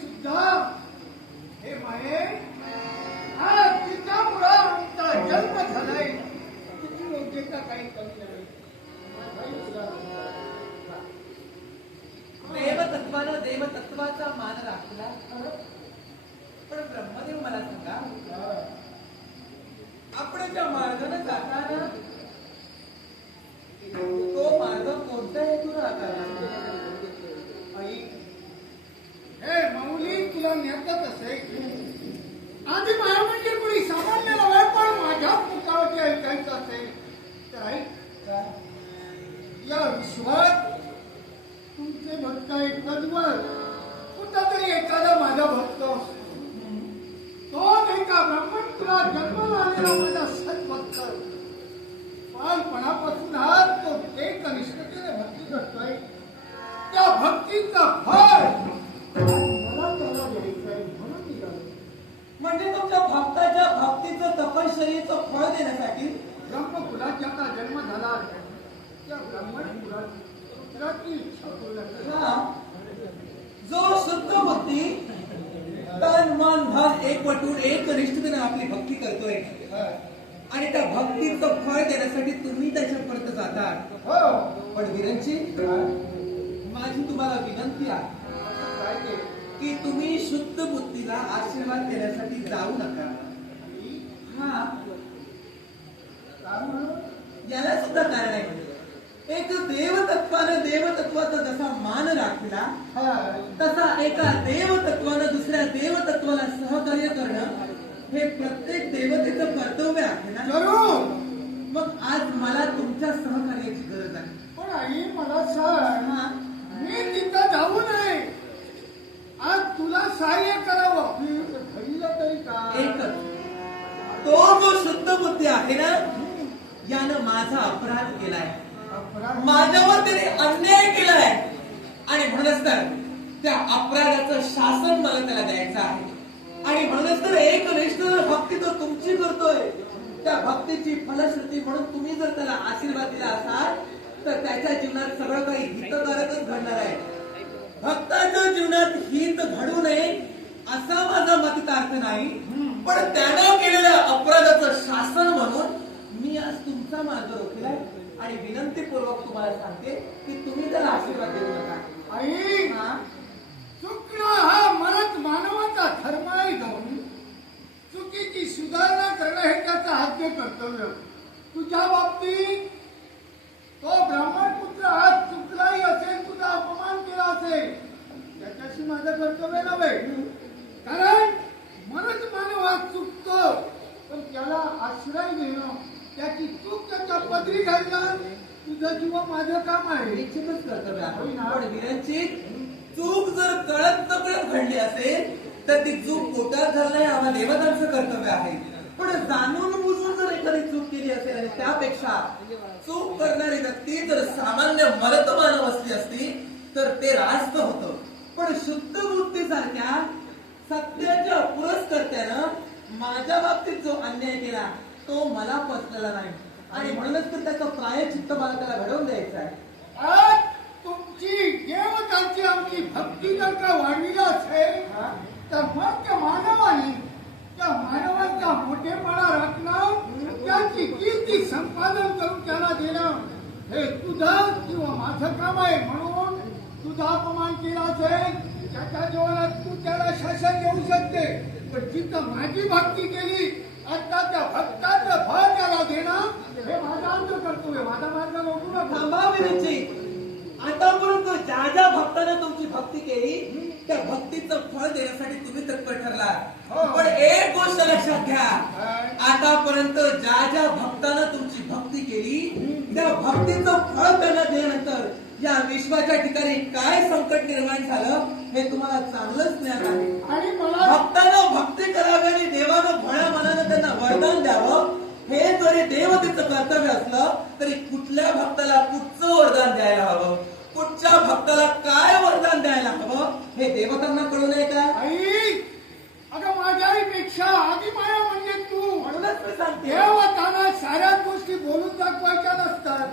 सुद्धा हे माये आज तिच्यामुळं आमचा जन्म झालाय. तिची योग्यता काही कमी नाही. देवतत्वानं देवतत्वाचा मान राखला. पण ब्रह्मदेव मला सांगा, आपण ज्या मार्गाने जाताना तो मार्ग कोणत्या हेतून राहता? आई हे माऊली तुला नेतच असेल. आधी माया म्हणजे कोणी सामान्य नव्हे, पण माझ्या पुकावरती ऐकायचं असेल तर ऐक. या विश्वात तुमचे भक्त ऐकतवर कुठं तरी एखादा माझा भक्त असतो. तो एका ब्रह्मपुरा जन्माला आलेला माझा सद्भक्त. बालपणापासून आज तो एक निष्ठेने भक्ती करतोय. त्या भक्तीचा फळ मला त्याला द्यायचंय म्हणून निघालो. म्हणजे तुमच्या भक्ताच्या भक्तीचं तपश्चर्येचं फळ देण्यासाठी ब्रह्मकुलाचा आता जन्म झाला आहे. त्या ब्राह्मण कुलाची इच्छा पूर्ण करा. जो शुद्ध बुद्धी तन मन धन एक वटून एक निष्ठेने आपली भक्ती करतोय आणि त्या भक्तीचं फळ देण्यासाठी तुम्ही त्याच्यापर्यंत जातात. हो पण विरंची माझी तुम्हाला विनंती आहे की तुम्ही शुद्ध बुद्धीला आशीर्वाद देण्यासाठी जाऊ नका. हा याला सुद्धा कारण आहे. एक देवतत्वानं देवतत्वाचा जसा मान राखला तसा एका देवतत्वानं दुसऱ्या देवतत्वाला सहकार्य करणं हे प्रत्येक देवतेचं कर्तव्य आहे ना. जरूर. मग आज मला तुमच्या सहकार्याची गरज आहे. पण आई मला सांग, मी तिथं जाऊ नये. आज तुला सहाय्य करावं घडीला तरी का? एकच तो जो शुद्ध बुद्धी आहे ना, यानं माझा अपराध केलाय. माझ्यावर त्याने अन्याय केलाय आणि म्हणूनच तर त्या अपराधाचं शासन मला त्याला द्यायचं आहे. आणि म्हणूनच तर एक निष्ठ भक्ती तो तुमची करतोय. त्या भक्तीची फलश्रुती म्हणून तुम्ही जर त्याला आशीर्वाद दिला असाल तर त्याच्या जीवनात सगळं काही हितकारकच घडणार आहे. भक्ताच्या जीवनात हित घडू नये असा माझा मतितार्थ नाही, पण त्यानं केलेल्या अपराधाचं शासन म्हणून मी आज तुमचा मार्ग रोखलाय आणि विनंतीपूर्वक तुम्हाला सांगते की तुम्ही त्याला आशीर्वाद देऊ नका. आई चुकणं हा मरत मानवाचा धर्म आहे. जाऊन चुकीची सुधारणा करणं हे त्याचं आद्य कर्तव्य. तुझ्या बाबतीत तो ब्राह्मण पुत्र आज चुकलाही असेल, तुझा अपमान केला असेल, त्याच्याशी माझं कर्तव्य नव्हे. कारण मरत मानव हा चुकतो, पण त्याला आश्रय देणं, त्याची चूक त्याच्या पदरी घालणं तुझं किंवा माझं काम आहे. निश्चितच कर्तव्य आहे. पण विरंचित चूक जर कळत नकळत घडली असेल तर ती चूक पोटात घालणं हे आम्हा देवतांचं कर्तव्य आहे. पण जाणून बुजून जर एखादी चूक केली असेल आणि त्यापेक्षा चूक करणारी व्यक्ती जर सामान्य मरत मानव असली असती तर ते रास्त होतं. पण शुद्ध बुद्धीसारख्या सत्याच्या पुरस्कर्त्यानं माझ्या बाबतीत जो अन्याय केला तो मला पचलेला नाही आणि म्हणूनच तर त्याचं प्रायश्चित्त मला त्याला घडवून द्यायचं आहे. आज तुमची देवतांची आमची भक्ती जर का वाढविली असेल तर मग त्या मानवाचा मोठेपणा राखणं, त्याची कीर्ती संपादन करून त्याला देणं हे तुझं किंवा माझं काम आहे. म्हणून तुझा अपमान केला असेल त्याच्या जीवनात तू त्याला शासन देऊ शकते, पण जिथं माझी भक्ती केली आता त्या भक्ताचं फळ त्याला देणं हे माझा अंत कर्तव्य. माझा मार्ग रोखू नका. थांबा विरंचित. आतापर्यंत ज्या ज्या भक्तानं तुमची भक्ती केली त्या भक्तीचं फळ देण्यासाठी तुम्ही तत्पर ठरला. पण एक गोष्ट लक्षात घ्या, आतापर्यंत ज्या ज्या भक्तानं तुमची भक्ती केली त्या भक्तीचं फळ त्यांना दिल्यानंतर या विश्वाच्या ठिकाणी काय संकट निर्माण झालं हे तुम्हाला चांगलंच ज्ञान आहे. आणि मला भक्तानं भक्ती करावी आणि देवानं भळ्या मनानं त्यांना वरदान द्यावं हे जरी देवतेचं कर्तव्य असलं तरी कुठल्या भक्ताला कुठचं वरदान द्यायला हवं, कुठच्या भक्ताला काय वरदान द्यायला हवं हे देवतांना कळू नये का? आई अगं माझ्या आईपेक्षा आधी माया म्हणजे तू. म्हणूनच मी सांगते देवतांना साऱ्या गोष्टी बोलून दाखवायच्या नसतात,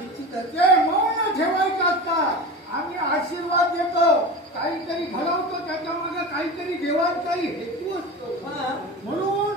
ते मौन ठेवायच्या असतात. आम्ही आशीर्वाद देतो, काहीतरी घडवतो, त्याच्या मागे काहीतरी देवाचाही हेतू असतो. हा. म्हणून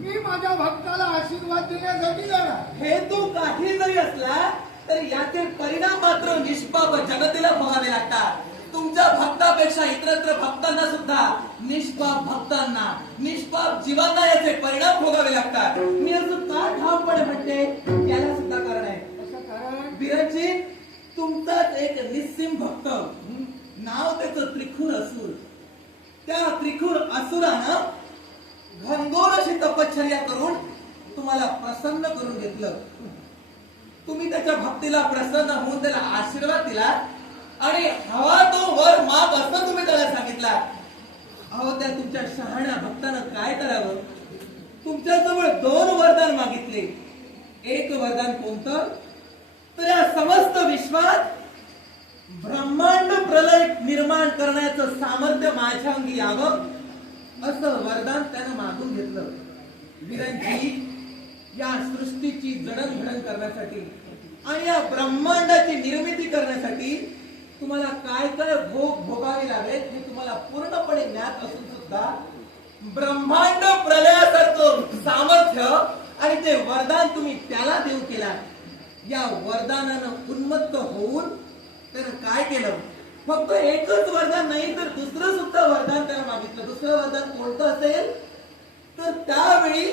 मी माझ्या भक्ताला आशीर्वाद देण्यासाठी जाणार. हेतू काही जरी असला तरी याचे परिणाम मात्र निष्पाप जनतेला भोगावे लागतात. तुमच्या भक्तापेक्षा इतरत्र भक्तांना सुद्धा निष्पाप भक्तांना निष्पाप जीवांना याचे परिणाम भोगावे लागतात. मी असं का ठामपणे म्हणते याला सुद्धा कारण आहे. कसं कारण? बिराजी, तुमचाच एक निस्सिम भक्त, नाव त्याचं त्रिखुर असुर, त्या त्रिखुर असुरानं घनघोर अशी तपश्चर्या करून तुम्हाला प्रसन्न करून घेतलं. तुम्ही त्याच्या भक्तीला प्रसन्न होऊन त्याला आशीर्वाद दिला आणि हवा तो वर माग असं तुम्ही त्याला सांगितला. अहो, त्या तुमच्या शहाण्या भक्तानं काय करावं? तुमच्याजवळ 2 वरदान मागितले. एक वरदान कोणतं? तर या समस्त विश्वात ब्रह्मांड प्रलय निर्माण करण्याचं सामर्थ्य माझ्या अंगी यावं असं वरदान त्यानं मागून घेतलं. वीरांची, या सृष्टीची जडणघडण करण्यासाठी आणि या ब्रह्मांडाची निर्मिती करण्यासाठी तुम्हाला काय काय भोग भोगावे लागेल हे तुम्हाला पूर्णपणे ज्ञात असून सुद्धा ब्रह्मांड प्रलयासारखं सामर्थ्य आणि ते वरदान तुम्ही त्याला देऊ केला. या वरदानानं उन्मत्त होऊन त्यानं काय केलं? फक्त एकच वरदान नाही तर दुसरं सुद्धा वरदान त्याला मागितलं. दुसरं वरदान कोणतं असेल? तर त्यावेळी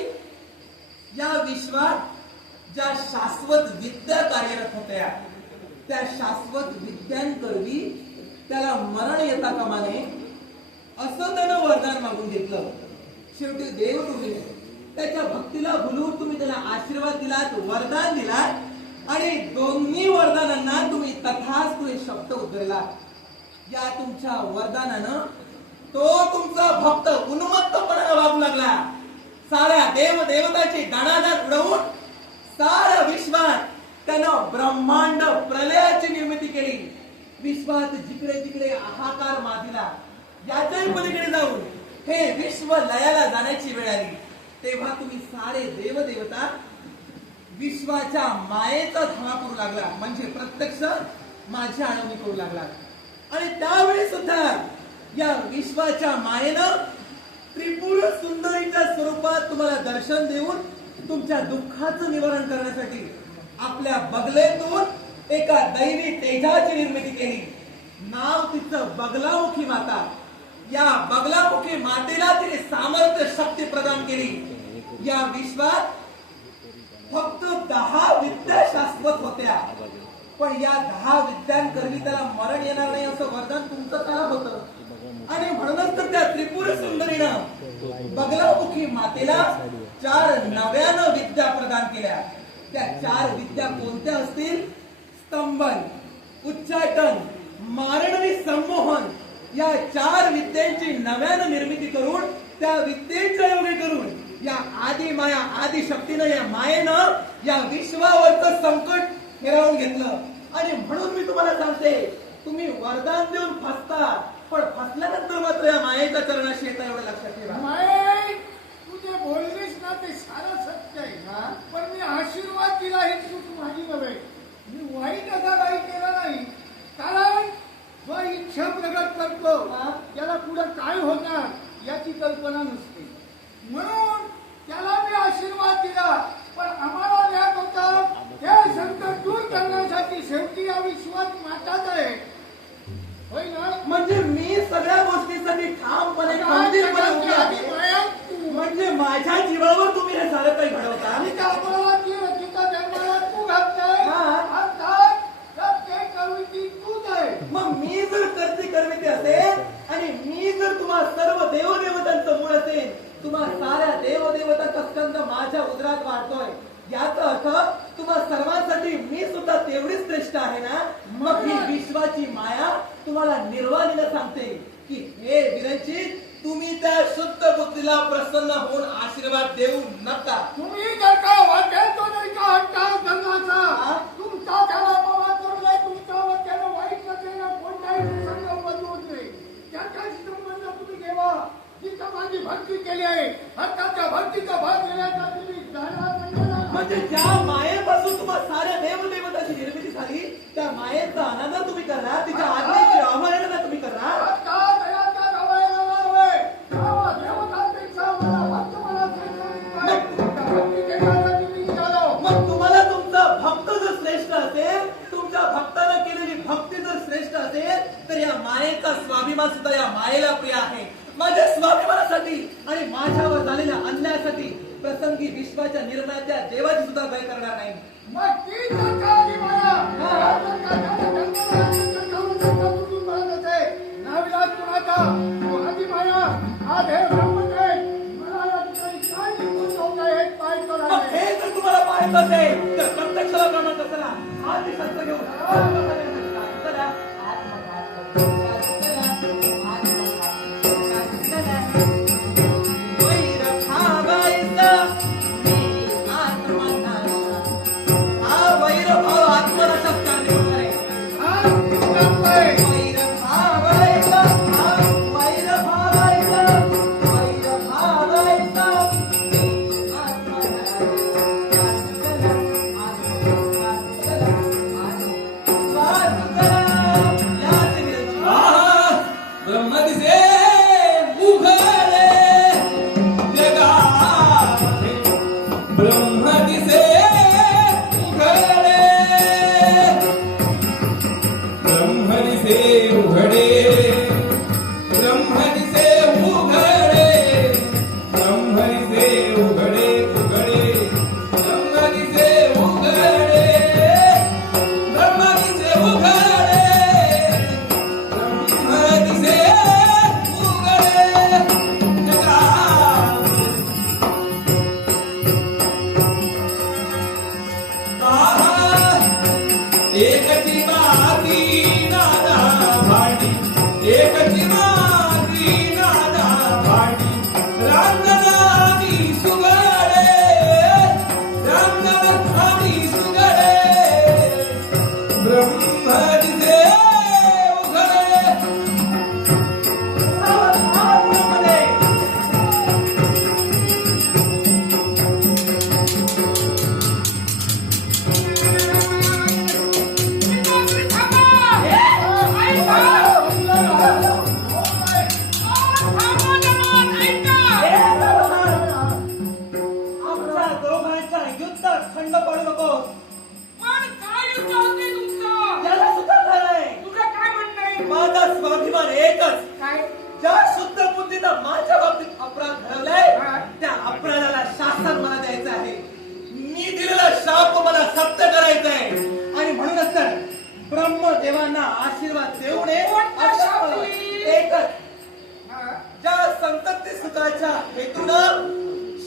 या विश्वात ज्या शाश्वत विद्या कार्यरत होत्या त्या शाश्वत विद्यांकरवी त्याला मरण येता कामा नये असं त्यानं वरदान मागून घेतलं. शेवटी देव तुम्ही त्याच्या भक्तीला भुलवून तुम्ही त्याला आशीर्वाद दिलात, वरदान दिलात आणि दोन्ही वरदानांना तुम्ही तथास्तु हे शब्द उद्धरला. या तुमच्या वरदानानं तो तुमचा भक्त उन्मत्तपणानं वागू लागला. साऱ्या देव देवताची दाणादाण उडवून साऱ्या विश्वात त्यानं ब्रह्मांड प्रलयाची निर्मिती केली. विश्वात जिकडे तिकडे हाहाकार माजला. याच्याही पलीकडे जाऊन हे विश्व लयाला जाण्याची वेळ आली. तेव्हा तुम्ही सारे देव देवता विश्वाच्या मायेचा धावा करू लागला, म्हणजे प्रत्यक्ष माझी आळवणी करू लागला. आणि त्यावेळी सुद्धा या विश्वाच्या मायेनं त्रिपुर सुंदरीच्या स्वरूपात तुम्हाला दर्शन देऊन तुमच्या दुःखाचं निवारण करण्यासाठी आपल्या बगलेतून एका दैवी तेजाची निर्मिती केली. नाव तिचं बगलामुखी माता. या बगलामुखी मातेला तिने सामर्थ्य शक्ती प्रदान केली. या विश्वात फक्त 10 विद्या शाश्वत होत्या, पण या 10 विद्यांकरवी त्याला मरण येणार नाही असं वरदान तुमचं त्याला होतं. आणि म्हणूनच तर त्या त्रिपुर सुंदरीनं बगलामुखी मातेला 4 नव्यानं विद्या प्रदान केल्या. त्या 4 विद्या कोणत्या असतील? स्तंभन, उच्चाटन, मारणवी संमोहन या 4 विद्यांची नव्यानं निर्मिती करून त्या विद्येच्या योगे करून या आदी माया आदी शक्तीनं या मायेनं या विश्वावरचं संकट हेरावून घेतलं. आणि म्हणून मी तुम्हाला सांगते, तुम्ही वरदान देऊन फसता, पण फसल्यानंतर मात्र या मायेच्या चरणाशी येता एवढं लक्षात ठेवा. माये, तू जे बोललीस ना ते सारं सत्य आहे ना, पण मी आशीर्वाद दिला ही चूक माझी नव्हे. मी वाईट असा काही केला नाही. कारण जो इच्छा प्रगट करतो त्याला पुढे काय होणार याची कल्पना नसते. म्हणून त्याला मी आशीर्वाद दिला, पण आम्हाला ज्ञात होता त्या संकट दूर करण्यासाठी शेवटी या विश्वात माताच आहे. होय ना? म्हणजे मी सगळ्या गोष्टीसाठी ठामपणे खंबीरपणे उभे आहे. म्हणजे माझ्या जीवावर तुम्ही हे सारं काही घडवता. आणि त्या अपराधात ती रचिता जन्माला तू घातलंय. अर्थात प्रत्येक कविती तूच आहे. मग मी जर करते करविते असेल आणि मी जर तुम्हा सर्व देवदेवतांचं मूळ असेल, तुम्हा साऱ्या देवदेवतांचा स्कंद माझ्या उदरात वाढतोय, याचा अर्थ तुम्हा सर्वांसाठी मी सुद्धा तेवढीच श्रेष्ठ आहे ना. मग ही विश्वाची माया तुम्हाला निर्वाणीला सांगते की हे विरंचित, तुम्ही त्या शुद्ध बुद्धीला प्रसन्न होऊन आशीर्वाद देऊ नका. तुम्ही जर का वाटेल तो जरी का हट्टाळ धर्माचा तुमचा त्याला अपवाद करू नये. तुमच्यावर त्याला वाईट नसेल कोणताही प्रसंग बदलून नये. त्याच्याशी संबंध तुम्ही ठेवा. जिथं माझी भक्ती केली आहे, हक्काच्या भक्तीचा भाग घेण्याचा तुम्ही म्हणजे ज्या मायेपासून तुम्हाला साऱ्या देवदेवताची निर्मिती झाली त्या मायेचा अनादर तुम्ही करणार, तिच्या मायेचा स्वाभिमान सुद्धा या मायेला प्रिय आहे. माझ्या स्वाभिमानासाठी आणि माझ्यावर झालेल्या अन्यायासाठी प्रसंगी विश्वाच्या निर्मात्या देवाची सुद्धा दय करणार नाही. मग ती सरकारची माया नाविलाज कुणाचा तू आधी माया आज हे ब्रह्मच आहे. मला या ठिकाणी काय दिसून होत आहे हे पाहायचं मग आहे. हे जर तुम्हाला पाहायचं असेल तर प्रत्यक्षाला प्रमाण चला आज संत घेऊन ब्रह्मदेवांना आशीर्वाद देऊ नये एकच ज्या संतती सुखाच्या हेतूनं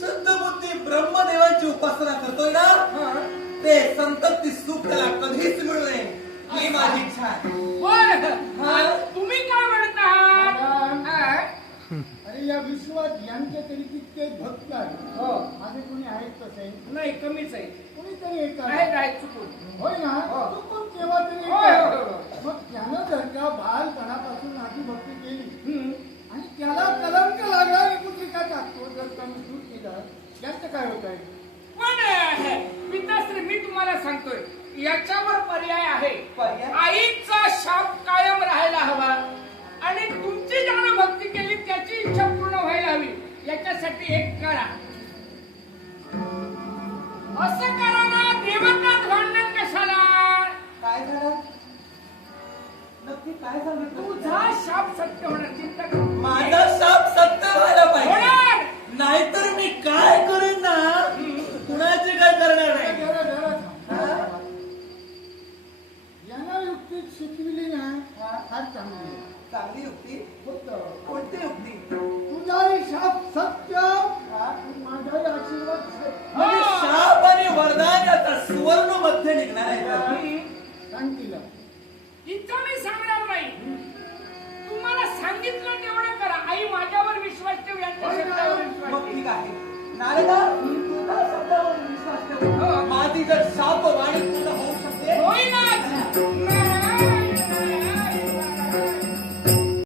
शुद्ध बुद्धी ब्रह्मदेवांची उपासना करतोय ना ते संतती सुख त्याला कधीच मिळू नये ही माझी इच्छा आहे. तुम्ही काय म्हणता? अरे या विश्वात यांचे तरी कितके भक्त आहेत. माझे कोणी आहेत तसे नाही, कमीच आहे. कोणीतरी एक आहे चुकून. होय ना चुकून केव्हा तरी मग त्यानं जर का बालपणापासून आधी भक्ती केली आणि त्याला कलंक लागला आणि काय टाकतो जर त्यांनी दूर केलं याचं काय होत आहे. पण पिताश्री मी तुम्हाला सांगतोय याच्यावर पर्याय आहे. पर्याय? आईचा शाप कायम राहायला हवा आणि तुमची ज्यानं भक्ती केली त्याची इच्छा पूर्ण व्हायला हवी. याच्यासाठी एक करा, असं करा ना, देवताच भांडण कशाला? काय झालं नक्की काय झालं? तुझा शाप सत्य होणार, चिंता करू नको. माझा शाप सत्य व्हायला पाहिजे, होणार. नाहीतर मी काय करेन ना कुणाचे काय करणार नाही. यांना युक्ती शिकविली ना फार चांगली चांगली युक्ती फक्त कोणती युक्ती? तुझाही शाप सत्य माझाही आशीर्वाद म्हणजे शाप आणि वरदान याचा सुवर्ण मध्ये निघणार आहे का? सांग तिला. इथं मी सांगणार नाही, तुम्हाला सांगितलं तेवढं करा. आई माझ्यावर विश्वास ठेव, यांच्या शब्दावर विश्वास मग ठेव. ठीक आहे. नारदा तुझ्या शब्दावर विश्वास ठेव. माझी जर शाप वाणी पूर्ण होऊ शकते होईनाच.